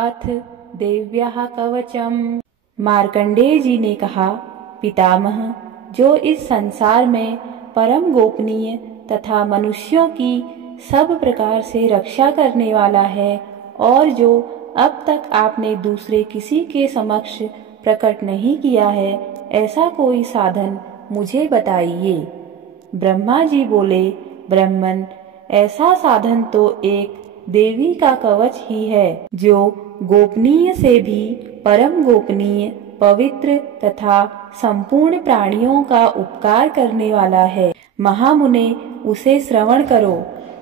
अथ देव्याः कवचम। मार्कंडेय जी ने कहा, पितामह, जो इस संसार में परम गोपनीय तथा मनुष्यों की सब प्रकार से रक्षा करने वाला है और जो अब तक आपने दूसरे किसी के समक्ष प्रकट नहीं किया है, ऐसा कोई साधन मुझे बताइए। ब्रह्मा जी बोले, ब्रह्मन, ऐसा साधन तो एक देवी का कवच ही है, जो गोपनीय से भी परम गोपनीय, पवित्र तथा संपूर्ण प्राणियों का उपकार करने वाला है। महामुने, उसे श्रवण करो।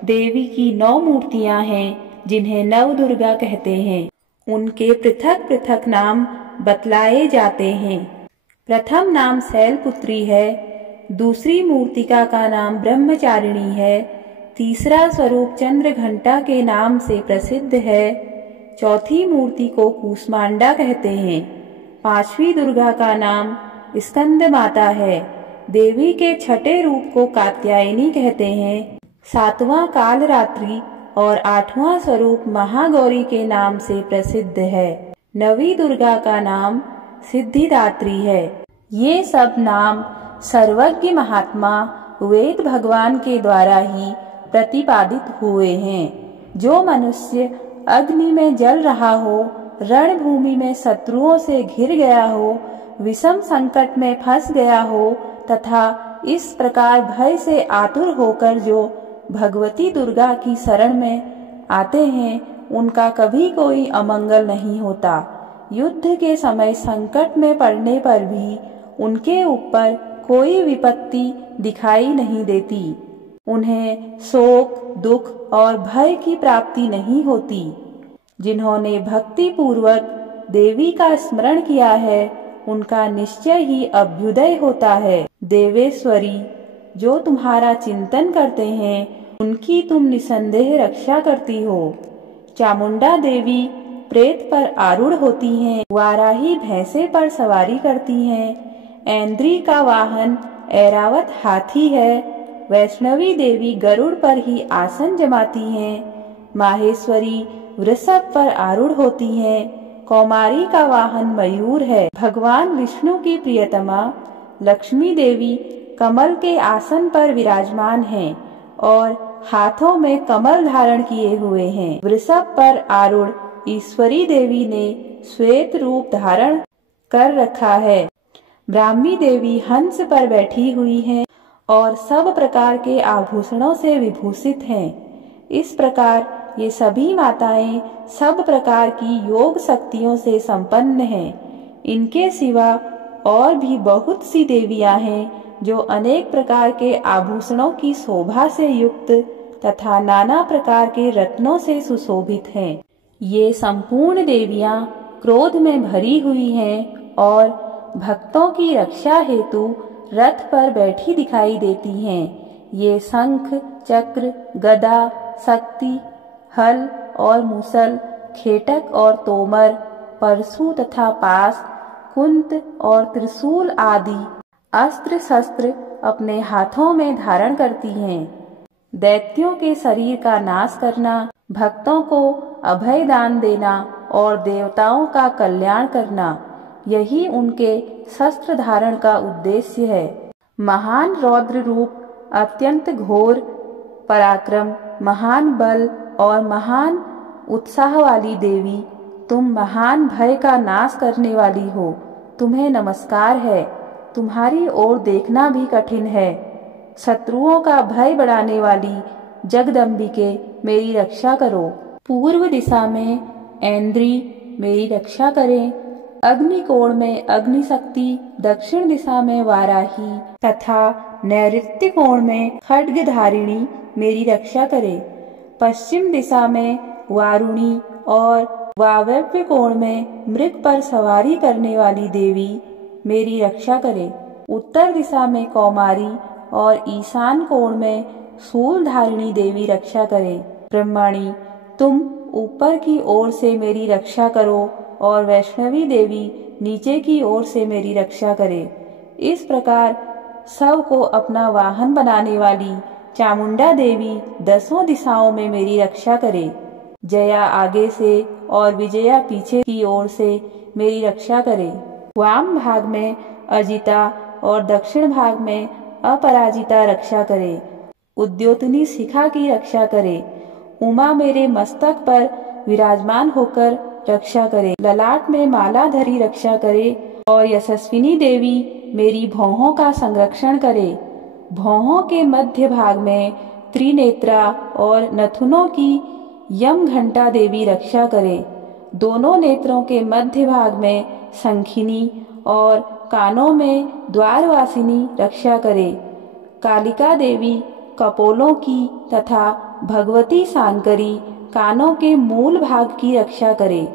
देवी की 9 मूर्तियां हैं, जिन्हें नव दुर्गा कहते हैं। उनके पृथक पृथक नाम बतलाए जाते हैं। प्रथम नाम शैलपुत्री है, दूसरी मूर्तिका का नाम ब्रह्मचारिणी है, तीसरा स्वरूप चंद्रघंटा के नाम से प्रसिद्ध है, चौथी मूर्ति को कूष्मांडा कहते हैं, पांचवी दुर्गा का नाम स्कंद माता है, देवी के छठे रूप को कात्यायनी कहते हैं, सातवां कालरात्रि और आठवां स्वरूप महागौरी के नाम से प्रसिद्ध है, नवी दुर्गा का नाम सिद्धिदात्री है। ये सब नाम सर्वज्ञ महात्मा वेद भगवान के द्वारा ही प्रतिपादित हुए हैं। जो मनुष्य अग्नि में जल रहा हो, रणभूमि में शत्रुओं से घिर गया हो, विषम संकट में फंस गया हो तथा इस प्रकार भय से आतुर होकर जो भगवती दुर्गा की शरण में आते हैं, उनका कभी कोई अमंगल नहीं होता। युद्ध के समय संकट में पड़ने पर भी उनके ऊपर कोई विपत्ति दिखाई नहीं देती। उन्हें शोक, दुख और भय की प्राप्ति नहीं होती। जिन्होंने भक्ति पूर्वक देवी का स्मरण किया है, उनका निश्चय ही अभ्युदय होता है। देवेश्वरी, जो तुम्हारा चिंतन करते हैं, उनकी तुम निसंदेह रक्षा करती हो। चामुंडा देवी प्रेत पर आरूढ़ होती हैं, वाराही भैंसे पर सवारी करती हैं, ऐन्द्री का वाहन ऐरावत हाथी है, वैष्णवी देवी गरुड़ पर ही आसन जमाती हैं, माहेश्वरी वृषभ पर आरूढ़ होती हैं, कौमारी का वाहन मयूर है। भगवान विष्णु की प्रियतमा लक्ष्मी देवी कमल के आसन पर विराजमान हैं और हाथों में कमल धारण किए हुए हैं। वृषभ पर आरूढ़ ईश्वरी देवी ने श्वेत रूप धारण कर रखा है। ब्राह्मी देवी हंस पर बैठी हुई हैं और सब प्रकार के आभूषणों से विभूषित हैं। इस प्रकार ये सभी माताएं सब प्रकार की योग शक्तियों से संपन्न हैं। इनके सिवा और भी बहुत सी देवियां हैं, जो अनेक प्रकार के आभूषणों की शोभा से युक्त तथा नाना प्रकार के रत्नों से सुशोभित हैं। ये संपूर्ण देवियां क्रोध में भरी हुई हैं और भक्तों की रक्षा हेतु रथ पर बैठी दिखाई देती हैं। ये शंख, चक्र, गदा, शक्ति, हल और मुसल, खेटक और तोमर, परशु तथा पास, कुंत और त्रिशूल आदि अस्त्र शस्त्र अपने हाथों में धारण करती हैं। दैत्यों के शरीर का नाश करना, भक्तों को अभय दान देना और देवताओं का कल्याण करना, यही उनके शस्त्र धारण का उद्देश्य है। महान रौद्र रूप, अत्यंत घोर पराक्रम, महान बल और महान उत्साह वाली देवी, तुम महान भय का नाश करने वाली हो। तुम्हें नमस्कार है। तुम्हारी ओर देखना भी कठिन है। शत्रुओं का भय बढ़ाने वाली जगदम्बिके, मेरी रक्षा करो। पूर्व दिशा में ऐन्द्री मेरी रक्षा करें। अग्निकोण में अग्निशक्ति, दक्षिण दिशा में वाराही तथा नैऋत्य कोण में खड्गधारिणी मेरी रक्षा करे। पश्चिम दिशा में वारुणी और वायव्य कोण में मृग पर सवारी करने वाली देवी मेरी रक्षा करे। उत्तर दिशा में कौमारी और ईशान कोण में शूलधारिणी देवी रक्षा करे। ब्रह्मणी, तुम ऊपर की ओर से मेरी रक्षा करो और वैष्णवी देवी नीचे की ओर से मेरी रक्षा करे। इस प्रकार सब को अपना वाहन बनाने वाली चामुंडा देवी 10 दिशाओं में मेरी रक्षा करे। जया आगे से और विजया पीछे की ओर से मेरी रक्षा करे। वाम भाग में अजिता और दक्षिण भाग में अपराजिता रक्षा करे। उद्योतनी शिखा की रक्षा करे। उमा मेरे मस्तक पर विराजमान होकर रक्षा करे। ललाट में माला धरी रक्षा करे और यशस्विनी देवी मेरी भौहों का संरक्षण करे। भौहों के मध्य भाग में त्रिनेत्रा और नथुनों की यम घंटा देवी रक्षा करे। दोनों नेत्रों के मध्य भाग में शंखिनी और कानों में द्वारवासिनी रक्षा करे। कालिका देवी कपोलों की तथा भगवती सांकरी कानों के मूल भाग की रक्षा करे।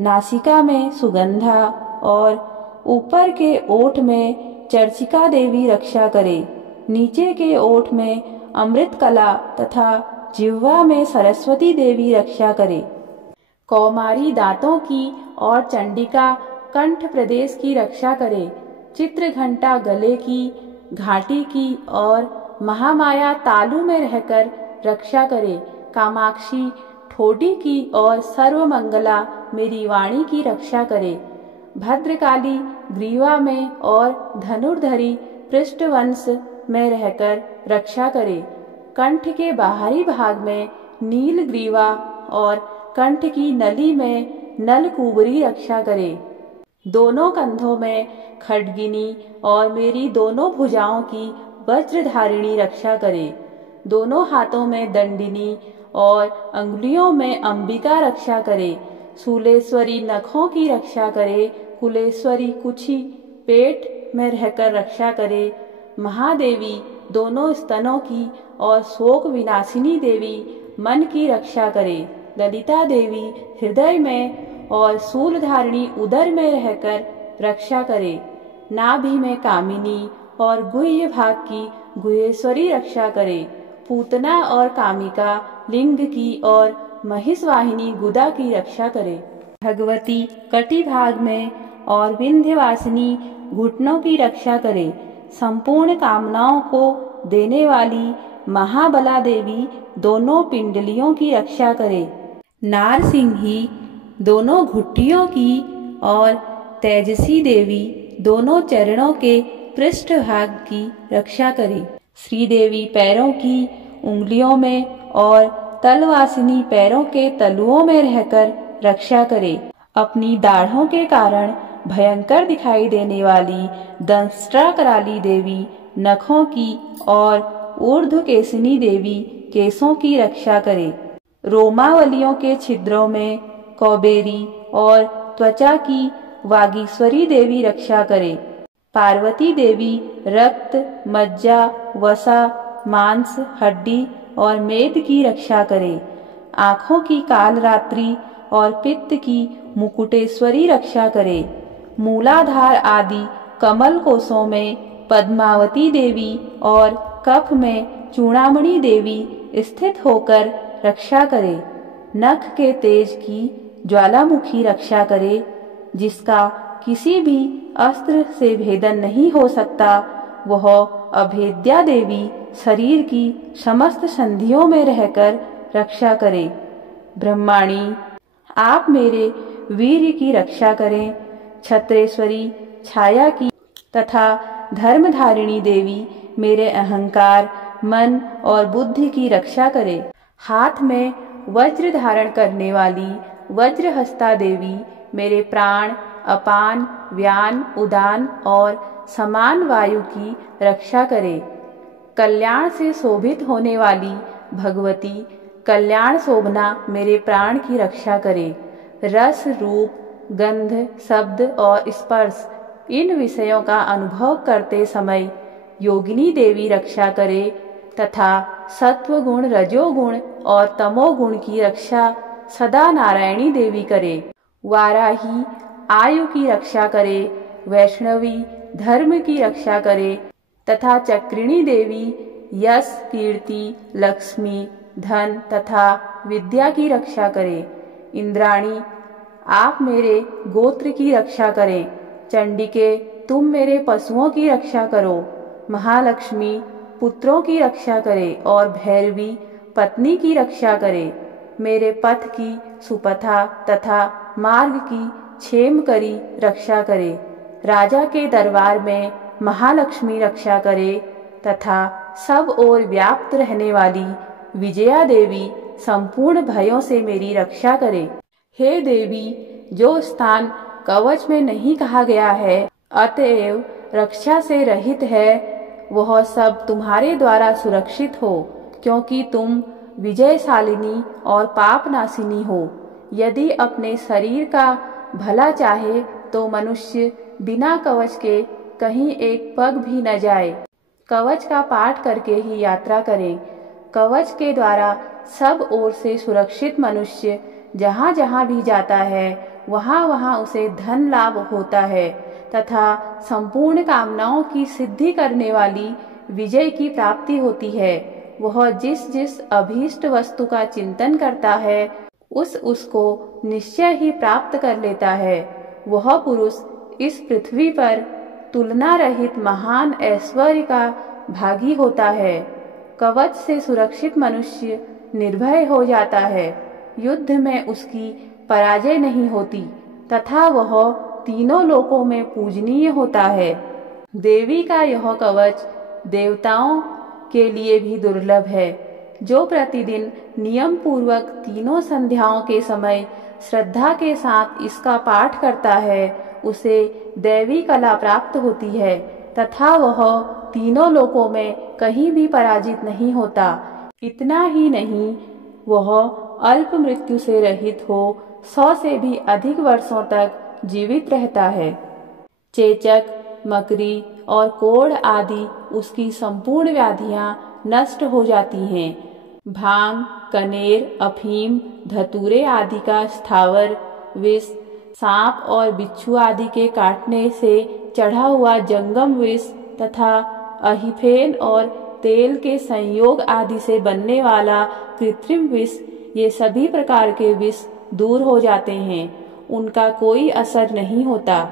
नासिका में सुगंधा और ऊपर के ओठ में चर्चिका देवी रक्षा करे। नीचे के ओठ में अमृतकला तथा जिह्वा में सरस्वती देवी रक्षा करे। कौमारी दांतों की और चंडिका कंठ प्रदेश की रक्षा करे। चित्रघंटा गले की, घाटी की और महामाया तालु में रहकर रक्षा करे। कामाक्षी ठोडी की और सर्वमंगला मेरी वाणी की रक्षा करे। भद्रकाली ग्रीवा में और धनुर्धरी पृष्ठवंश में रहकर रक्षा करे। कंठ के बाहरी भाग में नील ग्रीवा और कंठ की नली में नलकुबरी रक्षा करे। दोनों कंधों में खड्गिनी और मेरी दोनों भुजाओं की वज्रधारिणी रक्षा करे। दोनों हाथों में दंडिनी और अंगुलियों में अंबिका रक्षा करे। शूलेश्वरी नखों की रक्षा करे। कुलेश्वरी कुछी पेट में रहकर रक्षा करे। महादेवी दोनों स्तनों की और शोक विनाशिनी देवी मन की रक्षा करे। ललिता देवी हृदय में और शूलधारिणी उदर में रहकर रक्षा करे। नाभि में कामिनी और गुह्य भाग की गुहेश्वरी रक्षा करे। पूतना और कामिका लिंग की और महिषवाहिनी गुदा की रक्षा करे। भगवती कटी भाग में और विंध्यवासिनी घुटनों की रक्षा करे। संपूर्ण कामनाओं को देने वाली महाबला देवी दोनों पिंडलियों की रक्षा करे। नारसिंही दोनों घुट्टियों की और तेजसी देवी दोनों चरणों के पृष्ठभाग की रक्षा करे। श्रीदेवी पैरों की उंगलियों में और तलवासिनी पैरों के तलुओं में रहकर रक्षा करे। अपनी दाढ़ों के कारण भयंकर दिखाई देने वाली दंष्ट्रा कराली देवी नखों की और ऊर्ध्वकेशिनी देवी केशों की रक्षा करे। रोमावलियों के छिद्रों में कौबेरी और त्वचा की वागीश्वरी देवी रक्षा करे। पार्वती देवी रक्त, मज्जा, वसा, मांस, हड्डी और मेद की रक्षा करे। आँखों की कालरात्रि और पित्त की मुकुटेश्वरी रक्षा करे। मूलाधार आदि कमल कोशों में पद्मावती देवी और कफ में चूड़ामणि देवी स्थित होकर रक्षा करे। नख के तेज की ज्वालामुखी रक्षा करे, जिसका किसी भी अस्त्र से भेदन नहीं हो सकता। वह अभेद्या देवी शरीर की समस्त संधियों में रहकर रक्षा करे। ब्रह्माणी आप मेरे वीर्य की रक्षा करें। छत्रेश्वरी छाया की तथा धर्मधारिणी देवी मेरे अहंकार, मन और बुद्धि की रक्षा करे। हाथ में वज्र धारण करने वाली वज्रहस्ता देवी मेरे प्राण, अपान, व्यान, उदान और समान वायु की रक्षा करे। कल्याण से शोभित होने वाली भगवती कल्याण शोभना मेरे प्राण की रक्षा करे। रस, रूप, गंध, शब्द और स्पर्श इन विषयों का अनुभव करते समय योगिनी देवी रक्षा करे तथा सत्वगुण, रजोगुण और तमोगुण की रक्षा सदा नारायणी देवी करे। वाराही आयु की रक्षा करे। वैष्णवी धर्म की रक्षा करे तथा चक्रिणी देवी यश, कीर्ति, लक्ष्मी, धन तथा विद्या की रक्षा करे। इंद्राणी आप मेरे गोत्र की रक्षा करें। चंडिके तुम मेरे पशुओं की रक्षा करो। महालक्ष्मी पुत्रों की रक्षा करे और भैरवी पत्नी की रक्षा करे। मेरे पथ की सुपथा तथा मार्ग की क्षेम करी रक्षा करे। राजा के दरबार में महालक्ष्मी रक्षा करे तथा सब ओर व्याप्त रहने वाली विजया देवी संपूर्ण भयों से मेरी रक्षा करे। हे देवी, जो स्थान कवच में नहीं कहा गया है अतएव रक्षा से रहित है, वह सब तुम्हारे द्वारा सुरक्षित हो, क्योंकि तुम विजयशालिनी और पापनाशिनी हो। यदि अपने शरीर का भला चाहे तो मनुष्य बिना कवच के कहीं एक पग भी न जाए। कवच का पाठ करके ही यात्रा करे। कवच के द्वारा सब ओर से सुरक्षित मनुष्य जहाँ जहाँ भी जाता है वहाँ वहाँ उसे धन लाभ होता है तथा संपूर्ण कामनाओं की सिद्धि करने वाली विजय की प्राप्ति होती है। वह जिस जिस अभीष्ट वस्तु का चिंतन करता है उसको निश्चय ही प्राप्त कर लेता है। वह पुरुष इस पृथ्वी पर तुलना रहित महान ऐश्वर्य का भागी होता है। कवच से सुरक्षित मनुष्य निर्भय हो जाता है। युद्ध में उसकी पराजय नहीं होती तथा वह तीनों लोकों में पूजनीय होता है। देवी का यह कवच देवताओं के लिए भी दुर्लभ है। जो प्रतिदिन नियम पूर्वक तीनों संध्याओं के समय श्रद्धा के साथ इसका पाठ करता है उसे दैवी कला प्राप्त होती है तथा वह तीनों लोकों में कहीं भी पराजित नहीं होता। इतना ही नहीं, वह अल्प मृत्यु से रहित हो 100 से भी अधिक वर्षों तक जीवित रहता है। चेचक, मकरी और कोढ़ आदि उसकी संपूर्ण व्याधियां नष्ट हो जाती हैं। भांग, कनेर, अफीम, धतूरे आदि का स्थावर विष, सांप और बिच्छू आदि के काटने से चढ़ा हुआ जंगम विष तथा अहिफेन और तेल के संयोग आदि से बनने वाला कृत्रिम विष, ये सभी प्रकार के विष दूर हो जाते हैं। उनका कोई असर नहीं होता।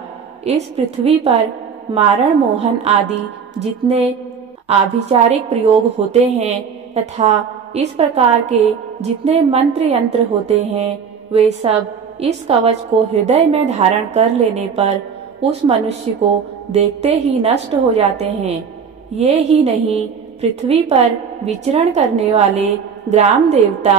इस पृथ्वी पर मारण, मोहन आदि जितने आभिचारिक प्रयोग होते हैं तथा इस प्रकार के जितने मंत्र यंत्र होते हैं वे सब इस कवच को हृदय में धारण कर लेने पर उस मनुष्य को देखते ही नष्ट हो जाते हैं। ये ही नहीं, पृथ्वी पर विचरण करने वाले ग्राम देवता,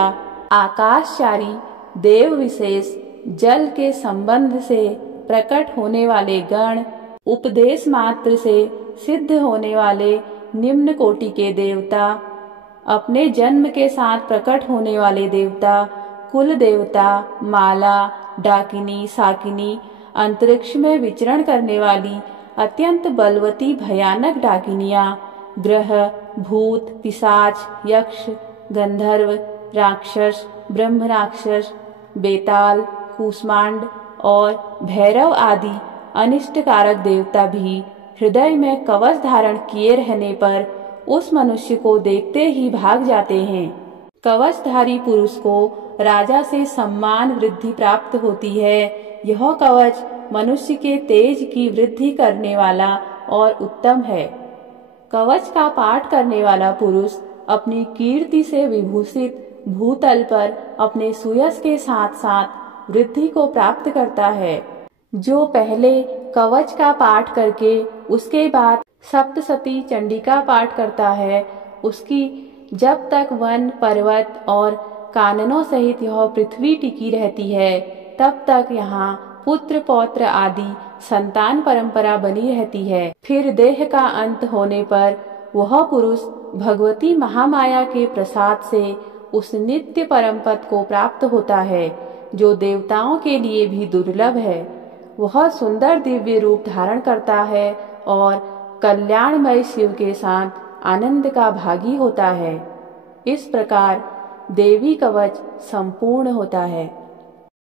आकाशचारी देव विशेष, जल के संबंध से प्रकट होने वाले गण, उपदेश मात्र से सिद्ध होने वाले निम्न कोटि के देवता, अपने जन्म के साथ प्रकट होने वाले देवता, कुल देवता, माला, डाकिनी, साकिनी, अंतरिक्ष में विचरण करने वाली अत्यंत बलवती भयानक डाकिनियां, ग्रह, भूत, पिशाच, यक्ष, गंधर्व, राक्षस, ब्रह्म राक्षस, बेताल, कूष्मांड और भैरव आदि अनिष्टकारक देवता भी हृदय में कवच धारण किए रहने पर उस मनुष्य को देखते ही भाग जाते हैं। कवचधारी पुरुष को राजा से सम्मान वृद्धि प्राप्त होती है। यह कवच मनुष्य के तेज की वृद्धि करने वाला और उत्तम है। कवच का पाठ करने वाला पुरुष अपनी कीर्ति से विभूषित भूतल पर अपने सुयश के साथ साथ वृद्धि को प्राप्त करता है। जो पहले कवच का पाठ करके उसके बाद सप्तशती चंडिका पाठ करता है, उसकी जब तक वन, पर्वत और काननों सहित यह पृथ्वी टिकी रहती है तब तक यहाँ पुत्र पौत्र आदि संतान परंपरा बनी रहती है। फिर देह का अंत होने पर वह पुरुष भगवती महामाया के प्रसाद से उस नित्य परम पद को प्राप्त होता है जो देवताओं के लिए भी दुर्लभ है। वह सुंदर दिव्य रूप धारण करता है और कल्याणमय शिव के साथ आनंद का भागी होता है। इस प्रकार देवी कवच संपूर्ण होता है।